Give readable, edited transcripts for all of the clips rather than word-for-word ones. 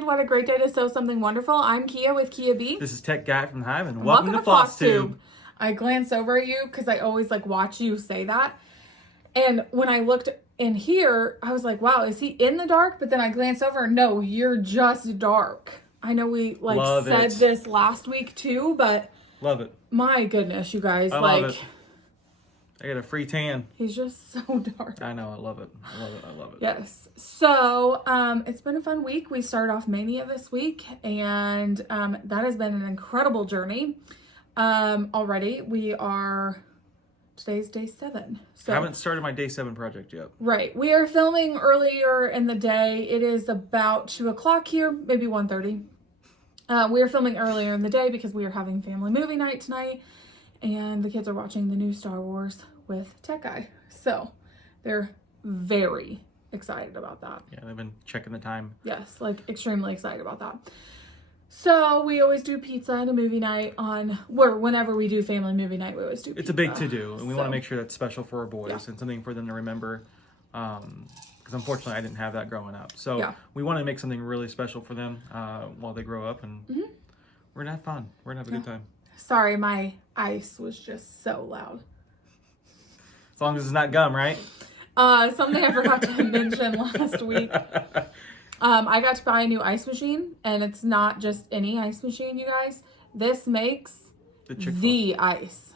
and what a great day to sew something wonderful. I'm Kia with Kia B. This is Tech Guy from the Hive, and welcome to Flosstube. I glanced over at you because I always like watch you say that. And when I looked in here, I was like, wow, is he in the dark? But then I glanced over, no, you're just dark. I know we said this last week too, but love it. My goodness, you guys, I love it. I got a free tan. He's just so dark. I know, I love it. I love it. I love it. Yes. So, it's been a fun week. We started off MAYnia this week, and that has been an incredible journey. Already, today's day 7. So I haven't started my day 7 project yet. Right. We are filming earlier in the day. It is about 2 o'clock here, maybe 1:30. We are filming earlier in the day because we are having family movie night tonight, and the kids are watching the new Star Wars with Tech Guy. So they're very excited about that. Yeah, they've been checking the time. Yes, like extremely excited about that. So we always do pizza and a movie night whenever we do family movie night, we always do pizza. It's a big to-do, and we want to make sure that's special for our boys and something for them to remember. Because unfortunately, I didn't have that growing up. So we want to make something really special for them while they grow up, and we're going to have fun. We're going to have a good time. Sorry, my ice was just so loud. As long as it's not gum, right? Something I forgot to mention last week. I got to buy a new ice machine, and it's not just any ice machine, you guys. This makes the ice.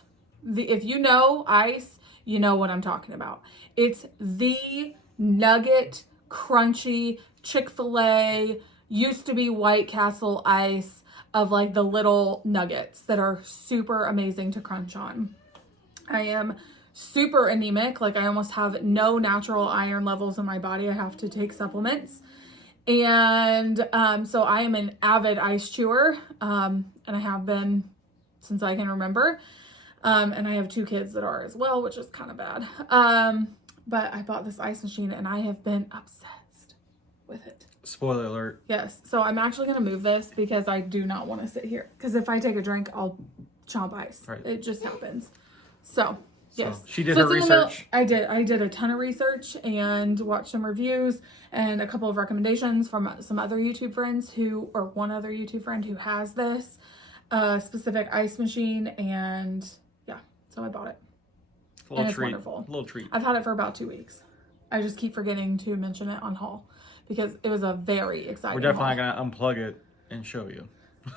If you know ice, you know what I'm talking about. It's the nugget, crunchy, Chick-fil-A, used to be White Castle ice of like the little nuggets that are super amazing to crunch on. I am super anemic. Like I almost have no natural iron levels in my body. I have to take supplements. And so I am an avid ice chewer, and I have been since I can remember. And I have 2 kids that are as well, which is kind of bad. But I bought this ice machine, and I have been obsessed with it. Spoiler alert. Yes. So I'm actually going to move this because I do not want to sit here. Because if I take a drink, I'll chomp ice. Right. It just happens. So, yes. She did her research. I did a ton of research and watched some reviews and a couple of recommendations from some other YouTube friends one other YouTube friend who has this specific ice machine. And yeah, so I bought it. It's a little It's treat. wonderful. A little treat. I've had it for about 2 weeks. I just keep forgetting to mention it on haul because it was a very exciting We're definitely going to unplug it and show you.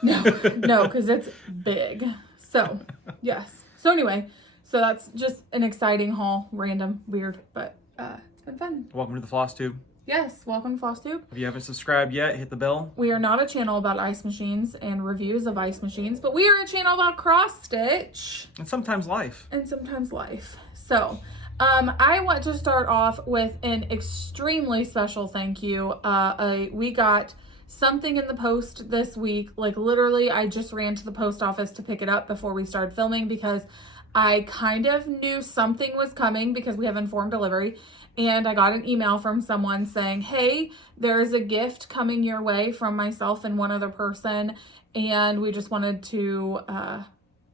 No, because it's big. So, yes. So anyway, so that's just an exciting haul. Random, weird, but it's been fun. Welcome to the Flosstube. Yes, welcome to Flosstube. If you haven't subscribed yet, hit the bell. We are not a channel about ice machines and reviews of ice machines, but we are a channel about cross stitch. And sometimes life. So, I want to start off with an extremely special thank you. We got something in the post this week. Like literally, I just ran to the post office to pick it up before we started filming because I kind of knew something was coming because we have informed delivery. And I got an email from someone saying, hey, there's a gift coming your way from myself and one other person. And we just wanted to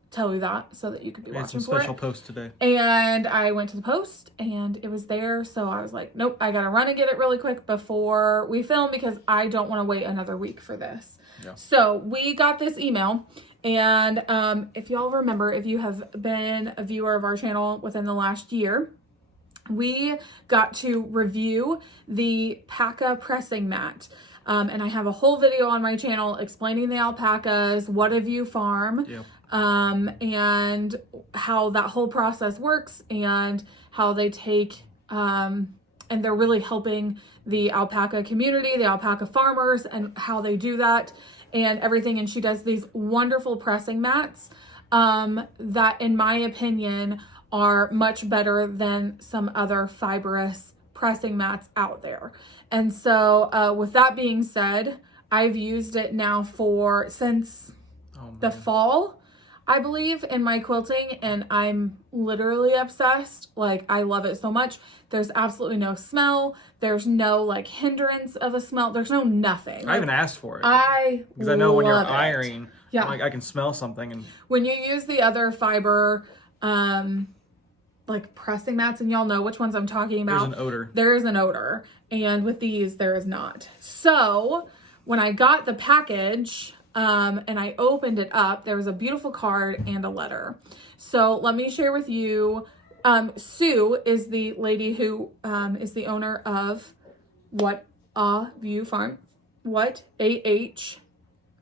tell you that so that you could be watching for it. Special post today. And I went to the post and it was there. So I was like, nope, I got to run and get it really quick before we film because I don't want to wait another week for this. Yeah. So we got this email. And if y'all remember, if you have been a viewer of our channel within the last year, we got to review the Alpaca pressing mat. And I have a whole video on my channel explaining the alpacas, what a view farm, and how that whole process works and how they take, and they're really helping the alpaca community, the alpaca farmers, and how they do that and everything. And she does these wonderful pressing mats that, in my opinion, are much better than some other fibrous pressing mats out there. And so with that being said, I've used it now since the fall, I believe, in my quilting, and I'm literally obsessed. Like, I love it so much. There's absolutely no smell. There's no like hindrance of a smell. There's no nothing. I even asked for it. Because I know when you're ironing, like I can smell something. And when you use the other fiber, like pressing mats, and y'all know which ones I'm talking about. There's an odor. There is an odor. And with these, there is not. So when I got the package and I opened it up, there was a beautiful card and a letter. So let me share with you. Sue is the lady who is the owner of What View Farm. What A-H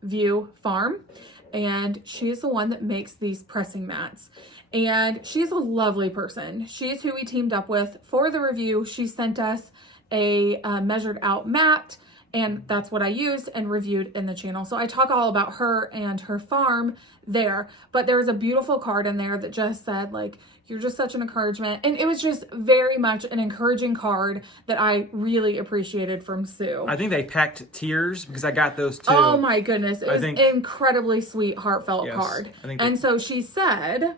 View Farm. And she is the one that makes these pressing mats. And she's a lovely person. She's who we teamed up with for the review. She sent us a measured out mat, and that's what I used and reviewed in the channel. So I talk all about her and her farm there, but there was a beautiful card in there that just said, like, you're just such an encouragement. And it was just very much an encouraging card that I really appreciated from Sue. I think they packed tears because I got those too. Oh my goodness. It was an incredibly sweet, heartfelt card. And so she said,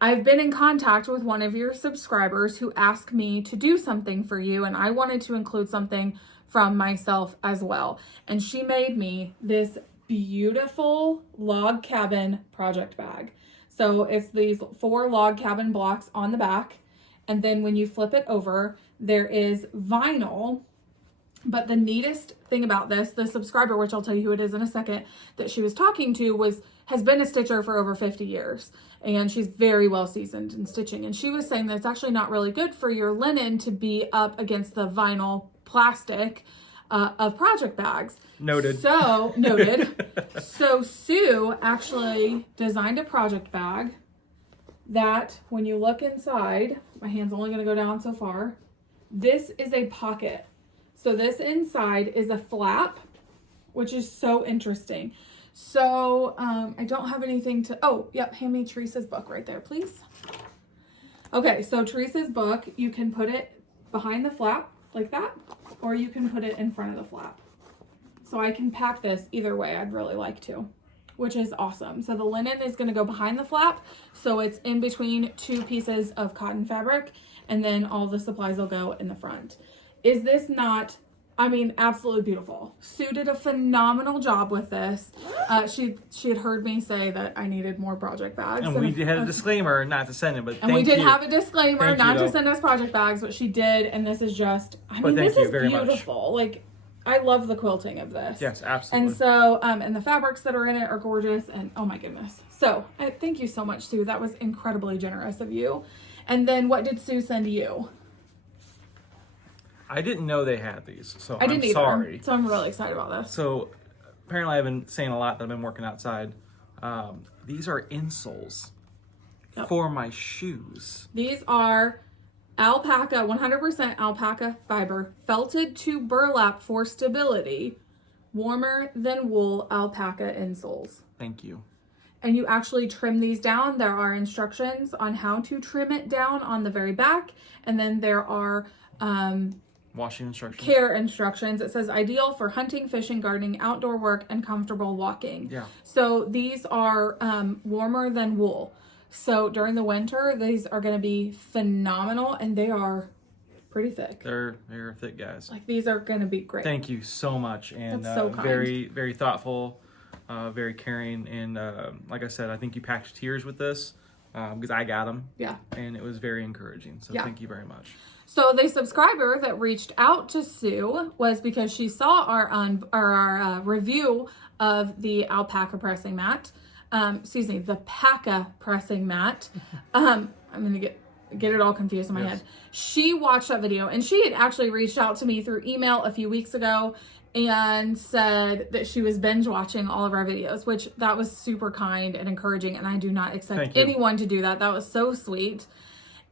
I've been in contact with one of your subscribers who asked me to do something for you, and I wanted to include something from myself as well. And she made me this beautiful log cabin project bag. So it's these 4 log cabin blocks on the back. And then when you flip it over, there is vinyl. But the neatest thing about this, the subscriber, which I'll tell you who it is in a second, that she was talking to has been a stitcher for over 50 years. And she's very well seasoned in stitching. And she was saying that it's actually not really good for your linen to be up against the vinyl plastic of project bags. Noted. So, noted. So Sue actually designed a project bag that when you look inside, my hand's only going to go down so far. This is a pocket. So this inside is a flap, which is so interesting. So I don't have anything to, oh, yep, hand me Teresa's book right there, please. Okay, so Teresa's book, you can put it behind the flap like that, or you can put it in front of the flap. So I can pack this either way. I'd really like to, which is awesome. So the linen is going to go behind the flap. So it's in between 2 pieces of cotton fabric, and then all the supplies will go in the front. Is this not, I mean, absolutely beautiful. Sue did a phenomenal job with this. She had heard me say that I needed more project bags. And we had a disclaimer not to send it, but we did have a disclaimer not to send us project bags, but she did, and this is just, I mean, this is beautiful. Like, I love the quilting of this. Yes, absolutely. And so, and the fabrics that are in it are gorgeous, and oh my goodness. So, thank you so much, Sue. That was incredibly generous of you. And then what did Sue send you? I didn't know they had these, so I didn't I'm sorry. So I'm really excited about this. So apparently I've been saying a lot that I've been working outside. These are insoles for my shoes. These are alpaca, 100% alpaca fiber, felted to burlap for stability, warmer than wool alpaca insoles. Thank you. And you actually trim these down. There are instructions on how to trim it down on the very back. And then there are washing instructions. Care instructions. It says ideal for hunting, fishing, gardening, outdoor work, and comfortable walking. Yeah. So these are warmer than wool. So during the winter, these are going to be phenomenal, and they are pretty thick. They're thick, guys. Like, these are going to be great. Thank you so much, and that's so kind. Very, very thoughtful, very caring, and like I said, I think you packed tears with this because I got them. Yeah. And it was very encouraging. So thank you very much. So the subscriber that reached out to Sue was because she saw our review of the alpaca pressing mat. The Paca pressing mat. I'm going to get it all confused in my head. She watched that video, and she had actually reached out to me through email a few weeks ago and said that she was binge watching all of our videos, which that was super kind and encouraging, and I do not expect anyone to do that. That was so sweet.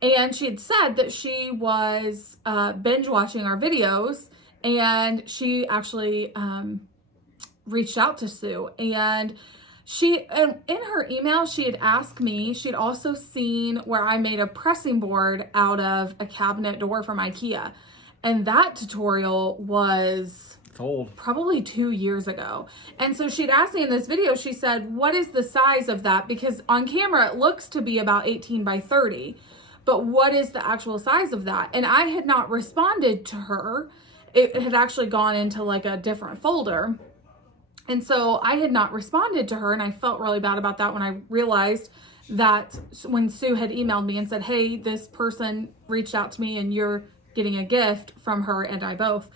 And she had said that she was binge watching our videos, and she actually reached out to Sue. And in her email, she had asked me, she'd also seen where I made a pressing board out of a cabinet door from IKEA. And that tutorial was old, probably 2 years ago. And so she'd asked me in this video, she said, what is the size of that? Because on camera, it looks to be about 18 by 30. But what is the actual size of that? And I had not responded to her. It had actually gone into like a different folder. And so I had not responded to her, and I felt really bad about that when I realized that when Sue had emailed me and said, hey, this person reached out to me and you're getting a gift from her and I both.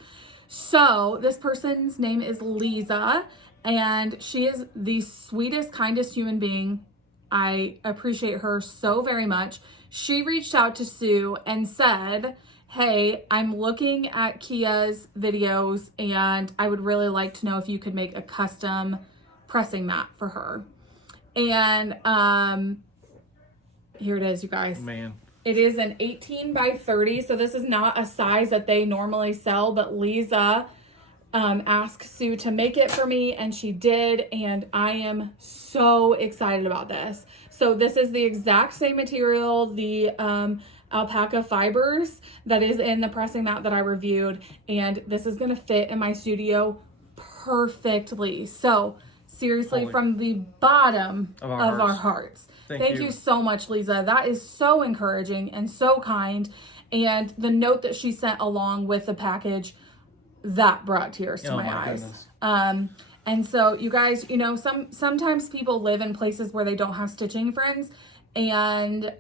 So this person's name is Lisa, and she is the sweetest, kindest human being. I appreciate her so very much. She reached out to Sue and said, hey, I'm looking at Kia's videos and I would really like to know if you could make a custom pressing mat for her. And here it is, you guys. Man. It is an 18 by 30, so this is not a size that they normally sell, but Lisa asked Sue to make it for me, and she did, and I am so excited about this. So this is the exact same material, the alpaca fibers that is in the pressing mat that I reviewed, and this is going to fit in my studio perfectly. So seriously, from the bottom of our hearts. Thank you so much, Lisa. That is so encouraging and so kind. And the note that she sent along with the package, that brought tears to my eyes. And so you guys, you know, sometimes people live in places where they don't have stitching friends, and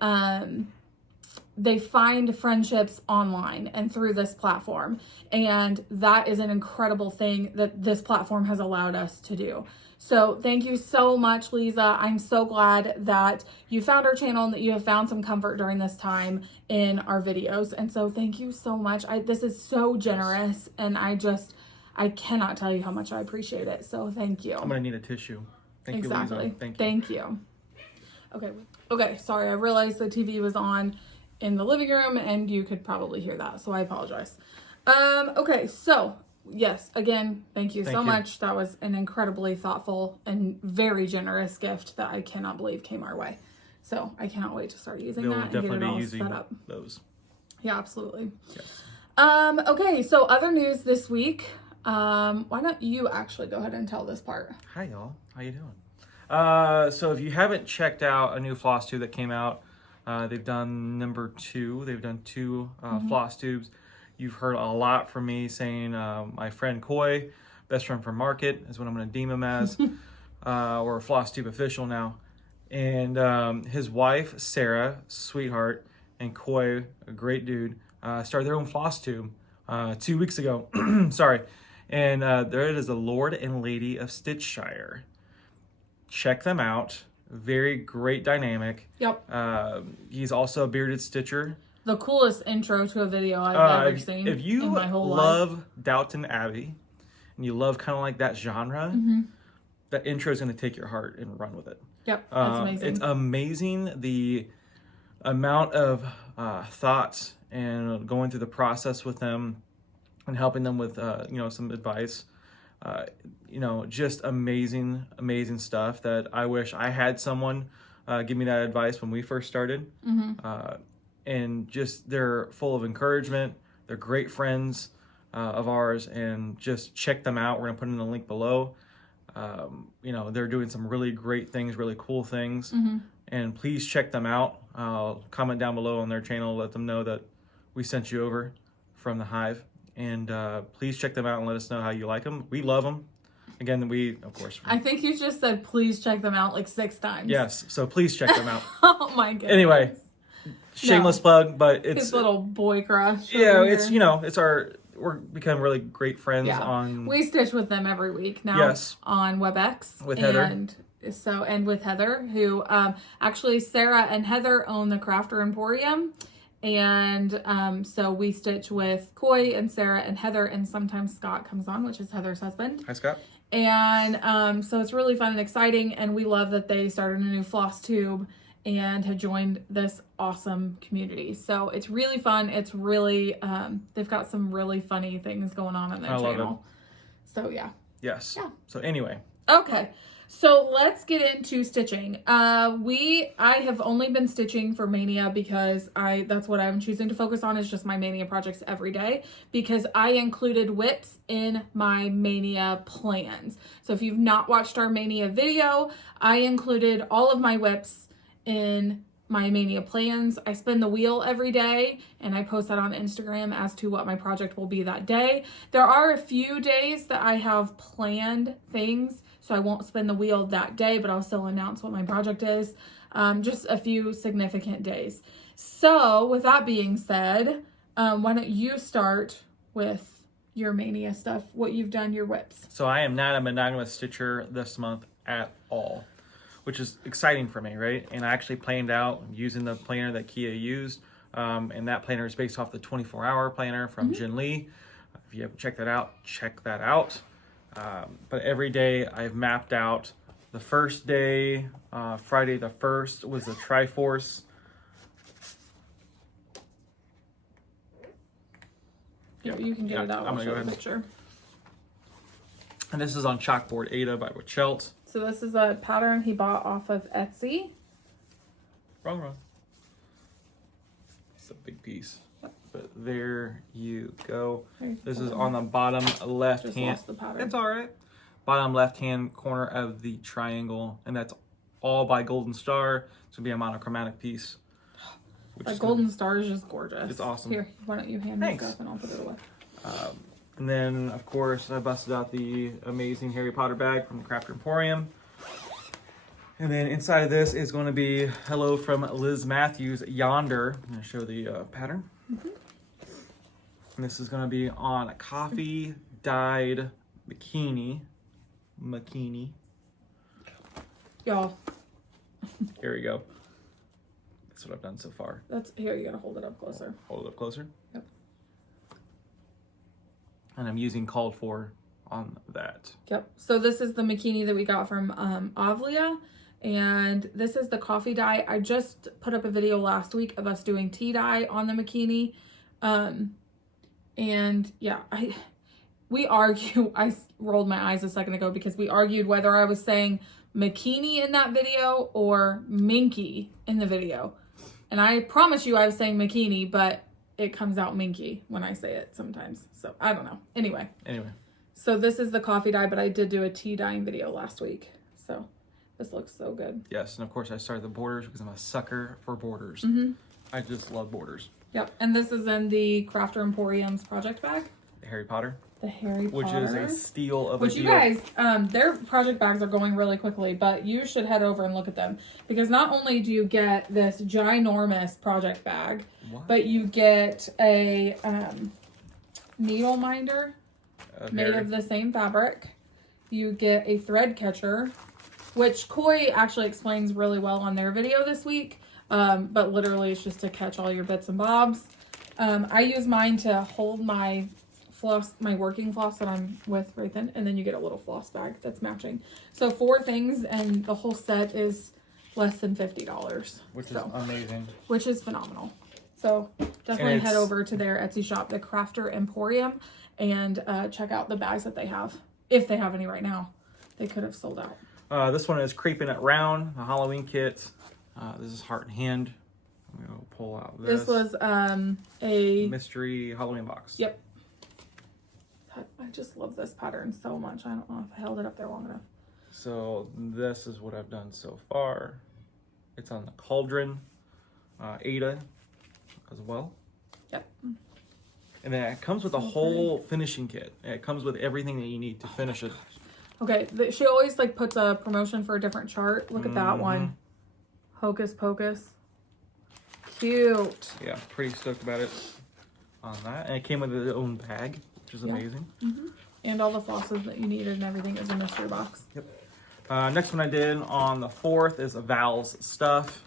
they find friendships online and through this platform. And that is an incredible thing that this platform has allowed us to do. So thank you so much, Lisa. I'm so glad that you found our channel and that you have found some comfort during this time in our videos. And so thank you so much. This is so generous, and I cannot tell you how much I appreciate it. So thank you. I'm going to need a tissue. Thank you, Lisa. Thank you. Okay. Sorry. I realized the TV was on in the living room and you could probably hear that. So I apologize. Okay. So yes, again, thank you so much. That was an incredibly thoughtful and very generous gift that I cannot believe came our way. So I cannot wait to start using that and get it all set up. Those. Yeah, absolutely. Yes. Okay, so other news this week. Why don't you actually go ahead and tell this part? Hi, y'all. How you doing? So if you haven't checked out a new Flosstube that came out, they've done number 2. They've done 2 Flosstubes. You've heard a lot from me saying my friend Coy, best friend from Market, is what I'm going to deem him as. We're a Flosstube official now. And his wife, Sarah, sweetheart, and Coy, a great dude, started their own Flosstube 2 weeks ago. Sorry. And there it is, the Lord and Lady of Stitchshire. Check them out. Very great dynamic. Yep. He's also a bearded stitcher. The coolest intro to a video I've ever seen in my whole life. If you love Downton Abbey and you love kind of like that genre, that intro is going to take your heart and run with it. Yep, that's amazing. It's amazing the amount of thoughts and going through the process with them and helping them with some advice. Just amazing stuff that I wish I had someone give me that advice when we first started. And just they're full of encouragement. They're great friends of ours, and just check them out. We're gonna put in the link below. They're doing some really great things, really cool things, and please check them out. Comment down below on their channel, let them know that we sent you over from the Hive, and please check them out and let us know how you like them. We love them. Again, of course. I think you just said please check them out like 6 times. Yes, so please check them out. Oh my goodness. Anyway. Shameless plug, but it's his little boy crush. Yeah, we're become really great friends on. We stitch with them every week now. Yes. On WebEx with Heather. And with Heather, who actually Sarah and Heather own the Crafter Emporium, and so we stitch with Coy and Sarah and Heather, and sometimes Scott comes on, which is Heather's husband. Hi, Scott. And so it's really fun and exciting, and we love that they started a new Flosstube and have joined this awesome community. So it's really fun. It's really, they've got some really funny things going on their channel. Love it. So yeah. Yes. Yeah. So anyway. Okay. So let's get into stitching. I have only been stitching for MAYnia because that's what I'm choosing to focus on, is just my MAYnia projects every day, because I included whips in my MAYnia plans. So if you've not watched our MAYnia video, I included all of my whips in my MAYnia plans. I spin the wheel every day and I post that on Instagram as to what my project will be that day. There are a few days that I have planned things, so I won't spin the wheel that day, but I'll still announce what my project is. Just a few significant days. So with that being said, why don't you start with your MAYnia stuff, what you've done, your whips. So I am not a monogamous stitcher this month at all, which is exciting for me, right? And I actually planned out using the planner that Kia used. And that planner is based off the 24-hour planner from Jin Lee. If you haven't checked that out, check that out. But every day I've mapped out the first day, Friday the 1st was the Triforce. Yeah, you can get it out. I'm gonna go ahead. Picture. And this is on Chalkboard Ada by Wachelt. So this is a pattern he bought off of Etsy. Wrong. It's a big piece. But there you go. This is on the bottom left hand. That's all right. Bottom left hand corner of the triangle, and that's all by Golden Star. It's gonna be a monochromatic piece. A Golden Star is just gorgeous. It's awesome. Here, why don't you hand me stuff and I'll put it away. And then, of course, I busted out the amazing Harry Potter bag from the Crafter Emporium. And then inside of this is going to be hello from Liz Matthews, Yonder. I'm going to show the pattern. And this is going to be on a coffee dyed bikini. Y'all. Here we go. That's what I've done so far. Here, you gotta hold it up closer. Hold it up closer? Yep. And I'm using called for on that. Yep. So this is the bikini that we got from Avlia. And this is the coffee dye. I just put up a video last week of us doing tea dye on the bikini. And yeah, we argue. I rolled my eyes a second ago because we argued whether I was saying bikini in that video or minky in the video. And I promise you I was saying bikini, but it comes out minky when I say it sometimes. So I don't know. Anyway. So this is the coffee dye, but I did do a tea dyeing video last week. So this looks so good. Yes, and of course I started the borders because I'm a sucker for borders. I just love borders. Yep, and this is in the Crafter Emporium's project bag. The Harry Potter. The Harry Potter. Which is a steal of a deal. Which you guys, their project bags are going really quickly, but you should head over and look at them. Because not only do you get this ginormous project bag, but you get a needle minder made of the same fabric. You get a thread catcher, which Koi actually explains really well on their video this week. But literally it's just to catch all your bits and bobs. I use mine to hold my floss, my working floss that I'm with right then, and then you get a little floss bag that's matching. So 4 things, and the whole set is less than $50. Which is amazing. Which is phenomenal. So definitely head over to their Etsy shop, the Crafter Emporium, and check out the bags that they have. If they have any right now. They could have sold out. This one is Creeping It Round, the Halloween kit. This is Heart and Hand. I'm going to pull out this. This was a mystery Halloween box. Yep. I just love this pattern so much. I don't know if I held it up there long enough. So this is what I've done so far. It's on the Cauldron Ada as well. Yep. And then it comes with a whole finishing kit. It comes with everything that you need to finish it. Okay, she always like puts a promotion for a different chart. Look at that one. Hocus Pocus. Cute. Yeah, pretty stoked about it on that. And it came with its own bag, which is amazing. And all the flosses that you needed and everything is a mystery box. Yep. Next one I did on the 4th is Val's stuff.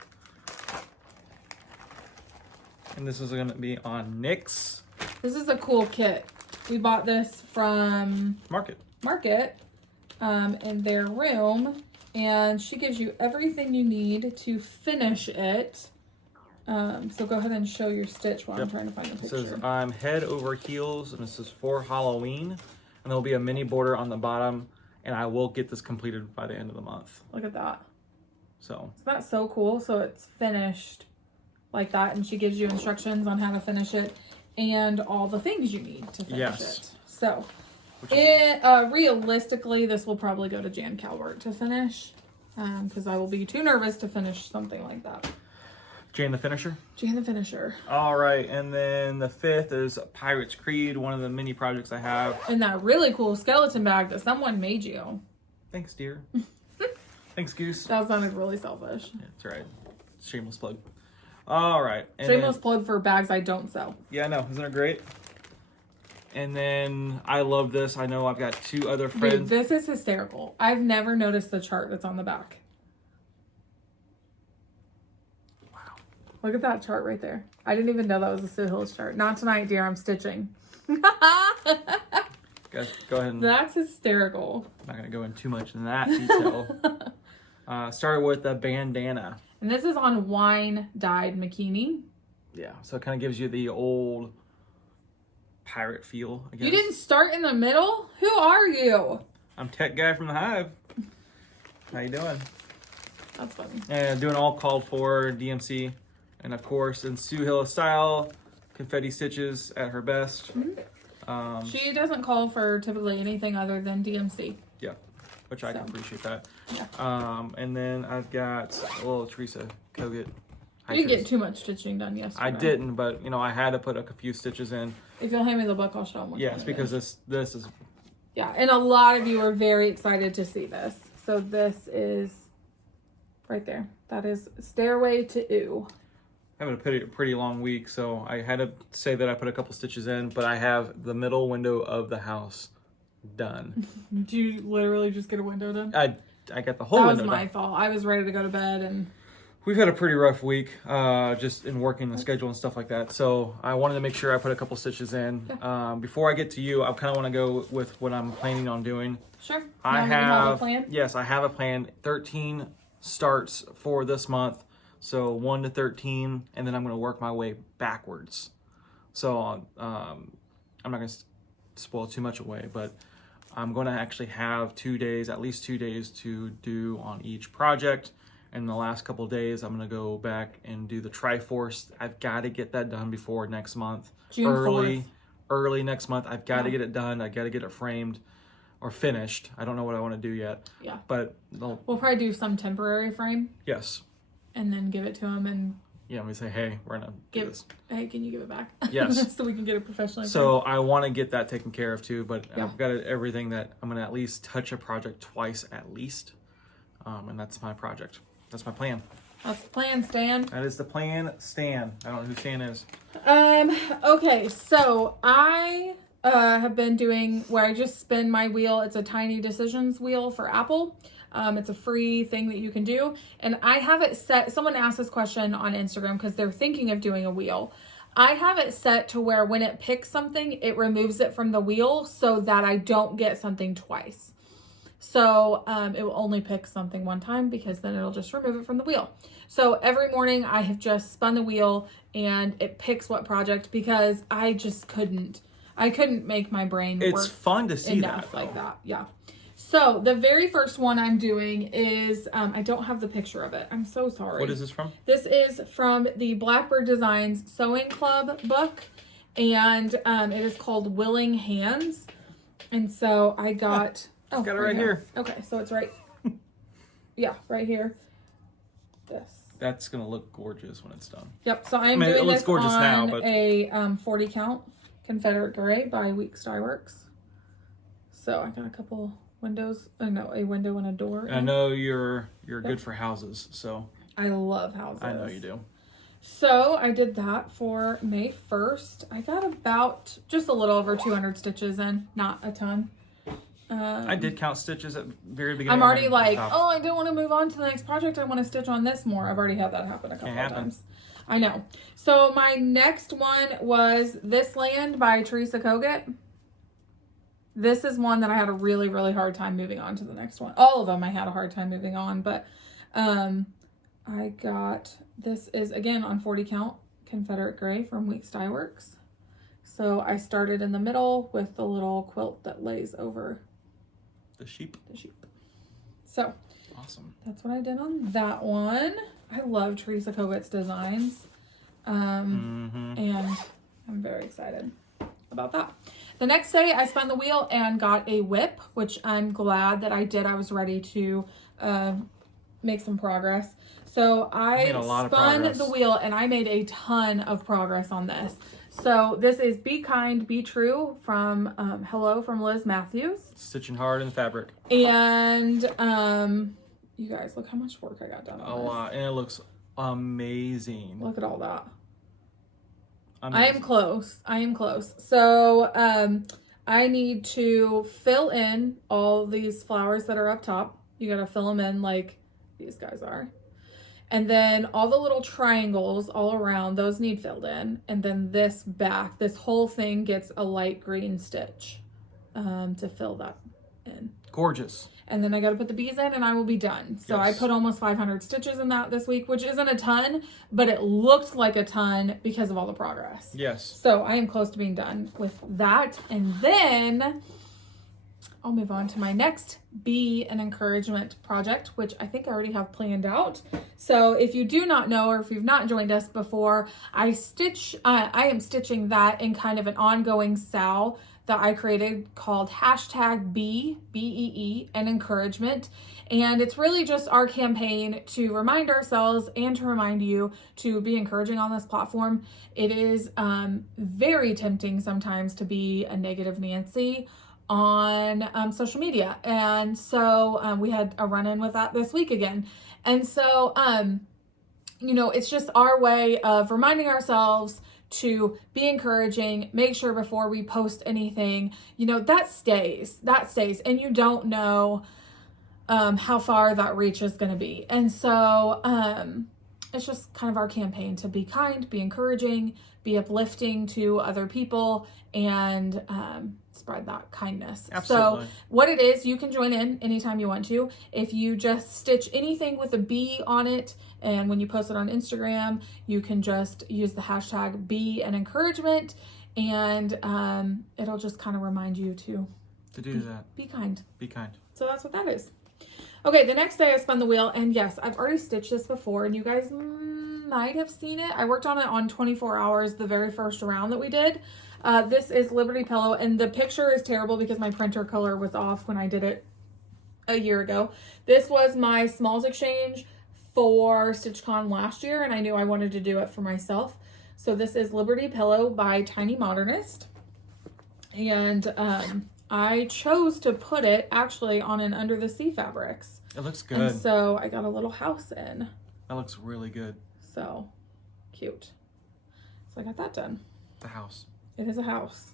And this is going to be on NYX. This is a cool kit. We bought this from Market in their room, and she gives you everything you need to finish it. So go ahead and show your stitch while I'm trying to find the picture. It says I'm head over heels, and this is for Halloween, and there'll be a mini border on the bottom, and I will get this completed by the end of the month. Look at that. So isn't that so cool? So it's finished like that, and she gives you instructions on how to finish it and all the things you need to finish it. So realistically, this will probably go to Jan Calvert to finish, because I will be too nervous to finish something like that. Jan the Finisher? Jan the Finisher. All right, and then the 5th is Pirate's Creed, one of the mini projects I have. And that really cool skeleton bag that someone made you. Thanks, dear. Thanks, Goose. That sounded really selfish. Yeah, that's right. Shameless plug. All right. Shameless plug for bags I don't sell. Yeah, I know. Isn't it great? And then I love this. I know I've got 2 other friends. Dude, this is hysterical. I've never noticed the chart that's on the back. Wow. Look at that chart right there. I didn't even know that was a Sue Hills chart. Not tonight, dear. I'm stitching. Guys, go ahead. That's hysterical. I'm not going to go into too much in that detail. Started with a bandana. And this is on wine dyed MAYnia. Yeah, so it kind of gives you the old pirate feel, I guess. You didn't start in the middle? Who are you? I'm Tech Guy from the Hive. How you doing? That's funny. And doing all called for DMC. And of course, in Sue Hill style, confetti stitches at her best. Mm-hmm. She doesn't call for typically anything other than DMC. Yeah, which I can appreciate that. Yeah. And then I've got a little Teresa Kogut. You didn't get too much stitching done yesterday. I didn't, but you know, I had to put a few stitches in. If you'll hand me the book, I'll show them what Yes, because this is... Yeah, and a lot of you are very excited to see this. So this is right there. That is Stairway to Ooh. I'm having a pretty long week, so I had to say that I put a couple stitches in, but I have the middle window of the house done. Did you literally just get a window done? I got the whole window done. That was my fault. I was ready to go to bed and... We've had a pretty rough week, just in working the schedule and stuff like that. So I wanted to make sure I put a couple stitches in. Before I get to you, I kind of want to go with what I'm planning on doing. Sure. I have a plan? Yes, I have a plan. 13 starts for this month. So 1 to 13, and then I'm going to work my way backwards. So I'm not going to spoil too much away, but I'm going to actually have 2 days, at least 2 days to do on each project. And the last couple of days, I'm going to go back and do the Triforce. I've got to get that done before next month. June 4th. Early next month. I've got to get it done. I've got to get it framed or finished. I don't know what I want to do yet. Yeah. But we'll probably do some temporary frame. Yes. And then give it to him and... Yeah, we say, hey, we're going to do this. Hey, can you give it back? Yes. So we can get it professionally. So I want to get that taken care of too, but I've got everything that I'm going to at least touch a project twice at least. And that's my project. That's my plan. That's the plan, Stan. That is the plan, Stan. I don't know who Stan is. Okay, so I have been doing where I just spin my wheel. It's a Tiny Decisions wheel for Apple. It's a free thing that you can do. And I have it set, someone asked this question on Instagram because they're thinking of doing a wheel. I have it set to where when it picks something, it removes it from the wheel so that I don't get something twice. So it will only pick something one time because then it'll just remove it from the wheel. So every morning I have just spun the wheel and it picks what project because I just couldn't make my brain work. It's fun to see enough that like that. Yeah. So the very first one I'm doing is, I don't have the picture of it. I'm so sorry. What is this from? This is from the Blackbird Designs Sewing Club book. And it is called Willing Hands. And so I got... Oh, got it right here. Okay, so it's right... yeah, right here. This. That's going to look gorgeous when it's done. Yep, so I'm doing this gorgeous on now, but... a 40 count Confederate Gray by Weeks Dye Works. So I got a couple... windows, a window and a door. And I know you're good for houses, so I love houses. I know you do. So I did that for May 1st. I got about just a little over 200 stitches in, not a ton. I did count stitches at the very beginning. I'm already like, oh, I don't want to move on to the next project. I want to stitch on this more. I've already had that happen a couple of times. I know. So my next one was This Land by Teresa Kogut. This is one that I had a really, really hard time moving on to the next one. All of them I had a hard time moving on, but I got, this is again on 40 count Confederate Gray from Weeks Dye Works. So I started in the middle with the little quilt that lays over the sheep. So awesome. That's what I did on that one. I love Teresa Kogut's designs. And I'm very excited about that. The next day I spun the wheel and got a whip, which I'm glad that I did. I was ready to make some progress. So I spun the wheel and I made a ton of progress on this. So this is Be Kind, Be True from Hello from Liz Matthews. Stitching hard in the fabric. And you guys, look how much work I got done on this. A lot. And it looks amazing. Look at all that. Amazing. I am close. So I need to fill in all these flowers that are up top. You got to fill them in like these guys are. And then all the little triangles all around, those need filled in. And then this back, this whole thing gets a light green stitch to fill that in. Gorgeous. And then I got to put the bees in and I will be done. So yes. I put almost 500 stitches in that this week, which isn't a ton, but it looked like a ton because of all the progress. Yes. So I am close to being done with that. And then I'll move on to my next Be an Encouragement project, which I think I already have planned out. So if you do not know, or if you've not joined us before, I am stitching that in kind of an ongoing SAL that I created called #Be, B-E-E, and encouragement. And it's really just our campaign to remind ourselves and to remind you to be encouraging on this platform. It is very tempting sometimes to be a negative Nancy on social media. And so we had a run-in with that this week again. And so, you know, it's just our way of reminding ourselves to be encouraging, make sure before we post anything, you know, that stays, and you don't know how far that reach is going to be. And so it's just kind of our campaign to be kind, be encouraging, be uplifting to other people, and spread that kindness. Absolutely. So what it is, you can join in anytime you want to. If you just stitch anything with a bee on it, and when you post it on Instagram, you can just use the #Be an Encouragement, and it'll just kind of remind you to do that. Be kind. Be kind. So that's what that is. Okay, the next day I spun the wheel, and yes, I've already stitched this before, and you guys might have seen it. I worked on it on 24 hours, the very first round that we did. This is Liberty Pillow, and the picture is terrible because my printer color was off when I did it a year ago. This was my Smalls Exchange for StitchCon last year, and I knew I wanted to do it for myself. So this is Liberty Pillow by Tiny Modernist. And I chose to put it actually on an Under the Sea fabrics. It looks good. And so I got a little house in. That looks really good. So cute. So I got that done. The house. It is a house.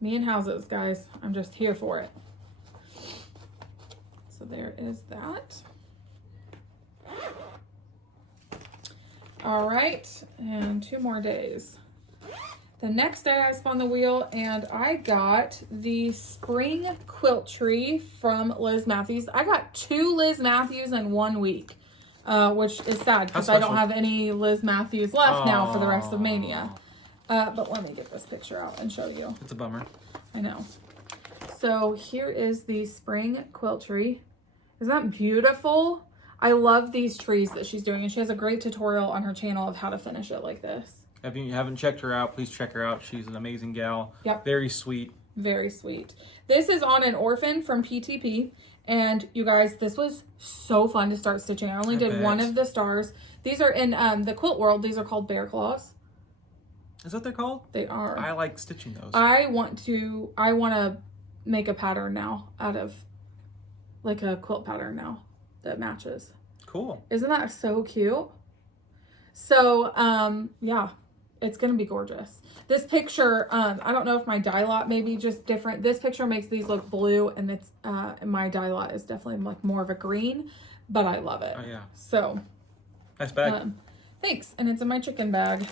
Me and houses, guys. I'm just here for it. So there is that. All right, and 2 more days. The next day I spun the wheel and I got the spring quilt tree from Liz Matthews. I got 2 Liz Matthews in 1 week, which is sad because I don't have any Liz Matthews left now for the rest of MAYnia. But let me get this picture out and show you. It's a bummer. I know. So here is the spring quilt tree. Isn't that beautiful? I love these trees that she's doing, and she has a great tutorial on her channel of how to finish it like this. If you haven't checked her out, please check her out. She's an amazing gal. Yep. Very sweet. Very sweet. This is on an Orphan from PTP. And you guys, this was so fun to start stitching. I only did 1 of the stars. These are in the quilt world. These are called bear claws. Is that what they're called? They are. I like stitching those. I want to make a pattern now out of like a quilt pattern now that matches. Cool. Isn't that so cute? So, yeah, it's going to be gorgeous. This picture, I don't know if my dye lot may be just different. This picture makes these look blue, and it's my dye lot is definitely like more of a green, but I love it. Oh, yeah. So. Nice bag. Thanks. And it's in my chicken bag.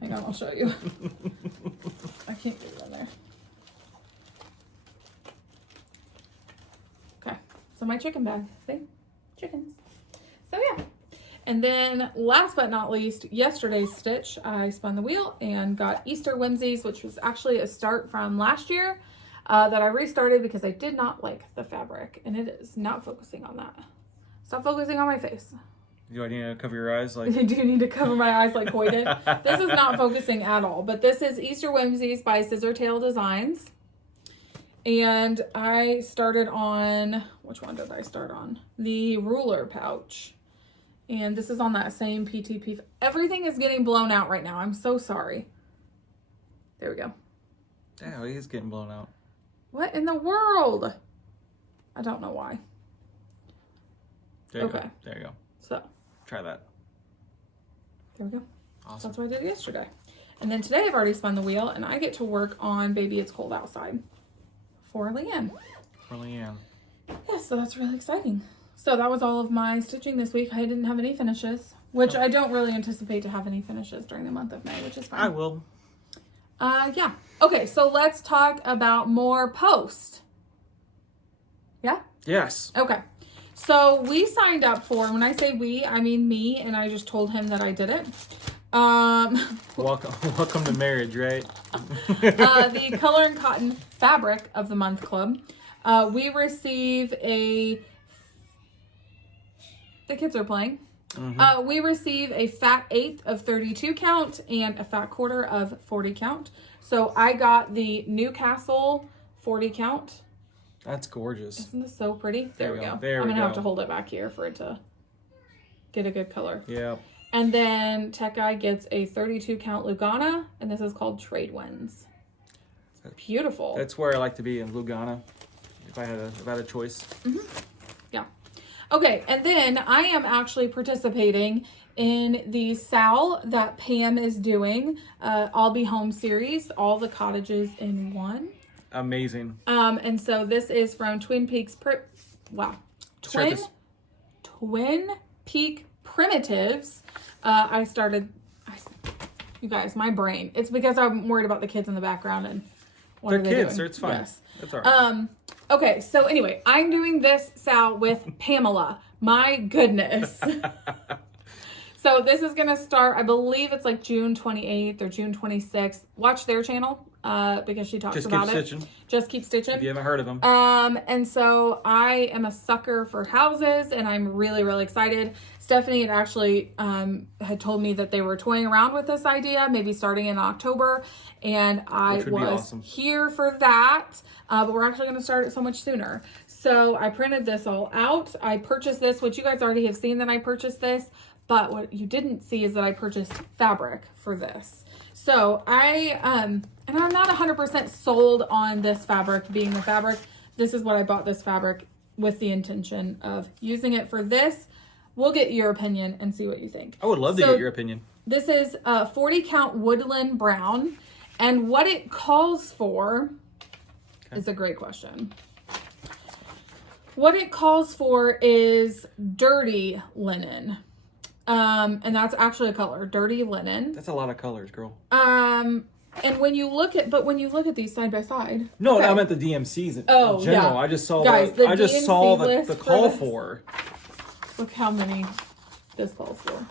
Hang on, I'll show you. I can't get it in there. Okay. So my chicken bag. See? Chickens. So yeah. And then last but not least, yesterday's stitch, I spun the wheel and got Easter Whimsies, which was actually a start from last year that I restarted because I did not like the fabric, and it is not focusing on that. Stop focusing on my face. Do I need to cover your eyes? Like, do you need to cover my eyes like Coy did? This is not focusing at all, but this is Easter Whimsies by Scissortail Designs. And I started on, which one did I start on? The ruler pouch. And this is on that same PTP. Everything is getting blown out right now. I'm so sorry. There we go. Yeah, it is getting blown out. What in the world? I don't know why. There you go. There you go. So. Try that. There we go. Awesome. So that's what I did yesterday. And then today I've already spun the wheel and I get to work on Baby It's Cold Outside for Leanne. Yeah, so that's really exciting. So that was all of my stitching this week. I didn't have any finishes, which I don't really anticipate to have any finishes during the month of May, which is fine. I will. Yeah. Okay, so let's talk about more post. Yeah? Yes. Okay. So we signed up for, when I say we, I mean me, and I just told him that I did it. Welcome to marriage, right? The Color and Cotton Fabric of the Month Club. We receive the kids are playing. Mm-hmm. We receive a fat 1/8 of 32 count and a fat 1/4 of 40 count. So I got the Newcastle 40 count. That's gorgeous. Isn't this so pretty? There we go. There I'm we going to go. have to hold it back here for it to get a good color. Yeah. And then Tech Guy gets a 32 count Lugana, and this is called Trade Winds. It's beautiful. That's where I like to be, in Lugana, if I had a choice. Mm-hmm. Yeah. Okay, and then I am actually participating in the sale that Pam is doing, I'll Be Home series, all the cottages in one. Amazing. And so this is from Twin Peaks. Twin Peak Primitives. You guys, my brain. It's because I'm worried about the kids in the background and what they're are they kids, doing? so it's fine. Yes. It's all right. Okay, so anyway, I'm doing this Sal with Pamela. My goodness. So this is going to start, I believe it's like June 28th or June 26th. Watch their channel because she talks about it. Just Keep Stitching. If you haven't heard of them. And so I am a sucker for houses and I'm really, really excited. Stephanie had actually had told me that they were toying around with this idea, maybe starting in October. And I was here for that. But we're actually going to start it so much sooner. So I printed this all out. I purchased this, which you guys already have seen that I purchased this. But what you didn't see is that I purchased fabric for this. So and I'm not 100% sold on this fabric being the fabric. This is what I bought this fabric with the intention of using it for this. We'll get your opinion and see what you think. I would love to get your opinion. This is 40 count woodland brown. And what it calls for is a great question. What it calls for is dirty linen. And that's actually a color, dirty linen. That's a lot of colors, girl. And when you look at these side by side. No, I meant the DMCs in general. Yeah. I just saw the call for. Look how many this calls for.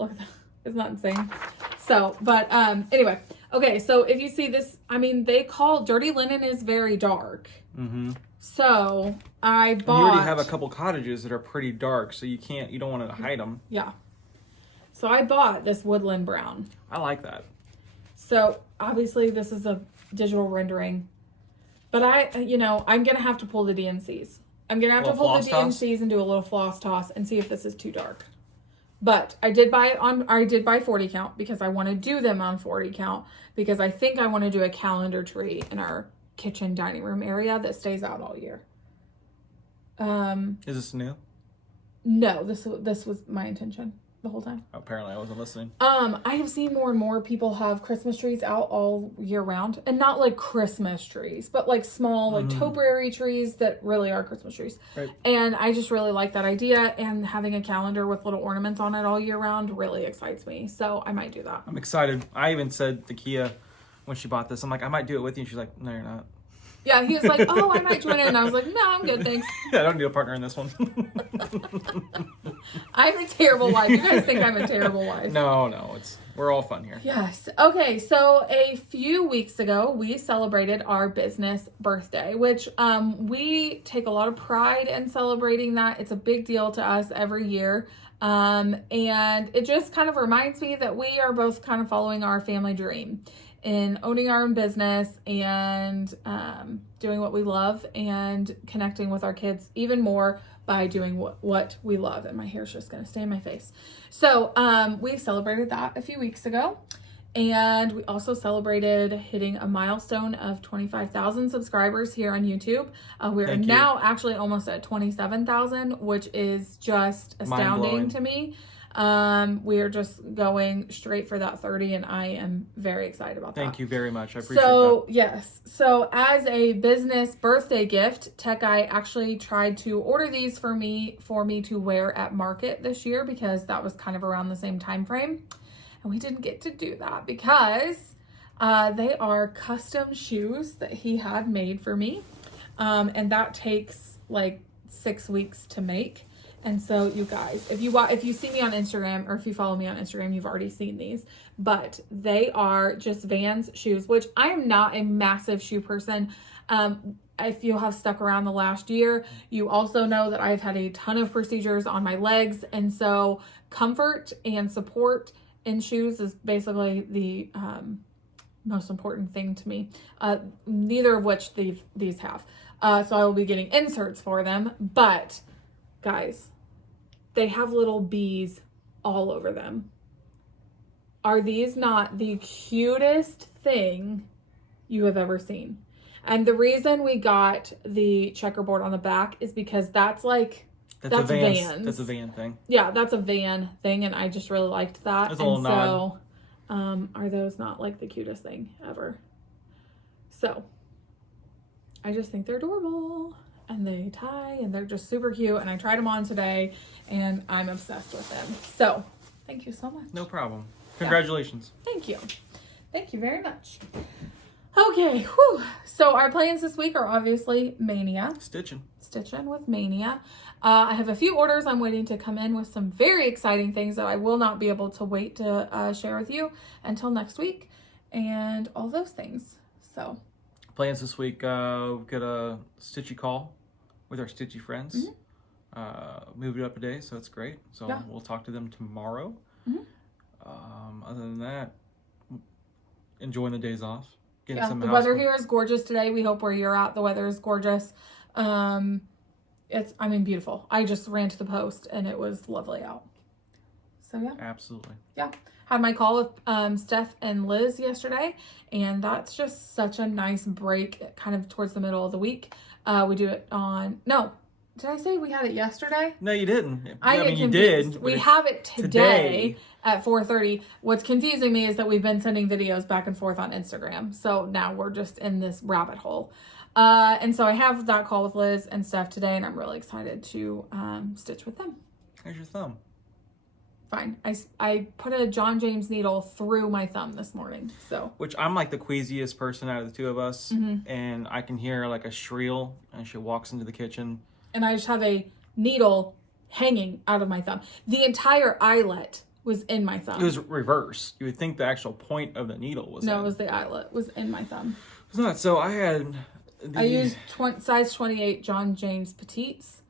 Look at that. Isn't that insane? So, but anyway. Okay, so if you see this, I mean, they call dirty linen is very dark. Mm-hmm. So I bought. You already have a couple cottages that are pretty dark, so you don't want to hide them. Yeah. So I bought this woodland brown. I like that. So obviously this is a digital rendering, but I'm gonna have to pull the DMCs. I'm gonna have to pull the DMCs and do a little floss toss and see if this is too dark. But I did buy 40 count because I want to do them on 40 count because I think I want to do a calendar tree in our kitchen dining room area that stays out all year. Is this new? No, this was my intention the whole time. Apparently I wasn't listening. I have seen more and more people have Christmas trees out all year round, and not like Christmas trees, but like small like topiary trees that really are Christmas trees. Right. And I just really like that idea, and having a calendar with little ornaments on it all year round really excites me. So I might do that. I'm excited. I even said to Kia when she bought this, I'm like, I might do it with you. And she's like, no, you're not. Yeah, he was like, oh, I might join in. And I was like, no, I'm good, thanks. Yeah, I don't need a partner in this one. I'm a terrible wife. You guys think I'm a terrible wife. No, we're all fun here. Yes. Okay, so a few weeks ago, we celebrated our business birthday, which we take a lot of pride in celebrating that. It's a big deal to us every year. And it just kind of reminds me that we are both kind of following our family dream in owning our own business and doing what we love and connecting with our kids even more by doing what we love. And my hair's just going to stay in my face. So we celebrated that a few weeks ago. And we also celebrated hitting a milestone of 25,000 subscribers here on YouTube. We're now actually almost at 27,000, which is just astounding to me. We're just going straight for that 30, and I am very excited about that. Thank you very much. I appreciate that. Yes. So as a business birthday gift, Tech Eye actually tried to order these for me to wear at market this year, because that was kind of around the same time frame. And we didn't get to do that because they are custom shoes that he had made for me. And that takes like 6 weeks to make. And so you guys, if you see me on Instagram, or if you follow me on Instagram, you've already seen these, but they are just Vans shoes, which I am not a massive shoe person. If you have stuck around the last year, you also know that I've had a ton of procedures on my legs. And so comfort and support in shoes is basically the most important thing to me. Neither of which these have. So I will be getting inserts for them. But guys, they have little bees all over them. Are these not the cutest thing you have ever seen? And the reason we got the checkerboard on the back is because that's Vans. That's a van thing. Yeah, that's a van thing, and I just really liked that. That's a little nod. Are those not like the cutest thing ever? So I just think they're adorable, and they tie, and they're just super cute, and I tried them on today, and I'm obsessed with them. So thank you so much. No problem. Congratulations. Yeah. Thank you very much. Okay, whew. So our plans this week are obviously MAYnia. Stitching with MAYnia. I have a few orders I'm waiting to come in with some very exciting things that I will not be able to wait to share with you until next week, and all those things. So plans this week, we've got a stitchy call with our stitchy friends. Moved it up a day, so it's great. So yeah, we'll talk to them tomorrow. Other than that, enjoying the days off. Yeah, the weather here is gorgeous today. We hope where you're at, the weather is gorgeous. It's beautiful. I just ran to the post and it was lovely out. So yeah. Absolutely. Yeah. Had my call with Steph and Liz yesterday, and that's just such a nice break kind of towards the middle of the week. We do it on, no, did I say we had it yesterday? No, you didn't. I mean, you did. We have it today at 4:30. What's confusing me is that we've been sending videos back and forth on Instagram. So now we're just in this rabbit hole. And so I have that call with Liz and Steph today, and I'm really excited to stitch with them. How's your thumb? Fine. I put a John James needle through my thumb this morning. So, which I'm like the queasiest person out of the two of us, and I can hear like a shriel, and she walks into the kitchen. And I just have a needle hanging out of my thumb. The entire eyelet was in my thumb. It was reversed. You would think the actual point of the needle was No, it was the eyelet. Was in my thumb. It's not. So I used size 28 John James Petites,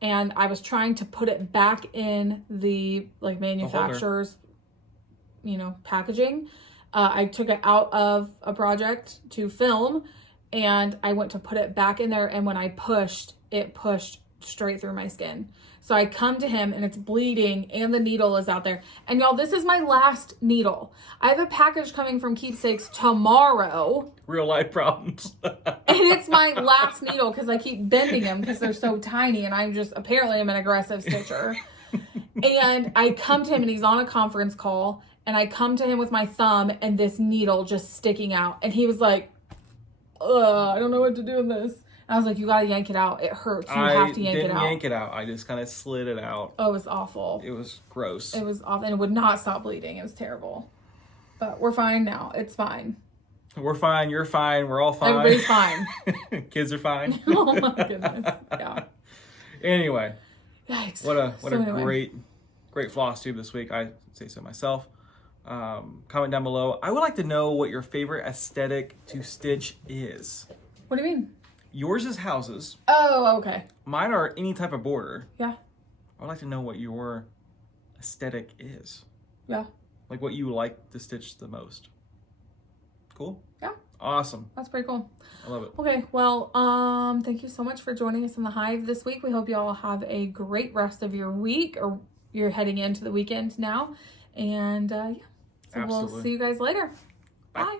and I was trying to put it back in the manufacturer's, packaging. I took it out of a project to film, and I went to put it back in there, and when I pushed, it pushed straight through my skin. So I come to him and it's bleeding and the needle is out there. And y'all, this is my last needle. I have a package coming from Keepsakes tomorrow. Real life problems. And it's my last needle because I keep bending them because they're so tiny, and I'm an aggressive stitcher. And I come to him and he's on a conference call, and I come to him with my thumb and this needle just sticking out. And he was like, I don't know what to do with this. And I was like, you gotta yank it out. It hurts. You have to yank it out. I didn't yank it out. I just kind of slid it out. Oh, it was awful. It was gross. It was awful. And it would not stop bleeding. It was terrible. But we're fine now. It's fine. We're fine. You're fine. We're all fine. Everybody's fine. Kids are fine. Oh my goodness. Yeah. Anyway. Yikes. What a great Flosstube this week. I say so myself. Comment down below. I would like to know what your favorite aesthetic to stitch is. What do you mean? Yours is houses. Oh, okay. Mine are any type of border. Yeah. I'd like to know what your aesthetic is. Yeah. Like what you like to stitch the most. Cool? Yeah. Awesome. That's pretty cool. I love it. Okay, well, thank you so much for joining us in the Hive this week. We hope you all have a great rest of your week, or you're heading into the weekend now. And yeah, so Absolutely. We'll see you guys later. Bye. Bye.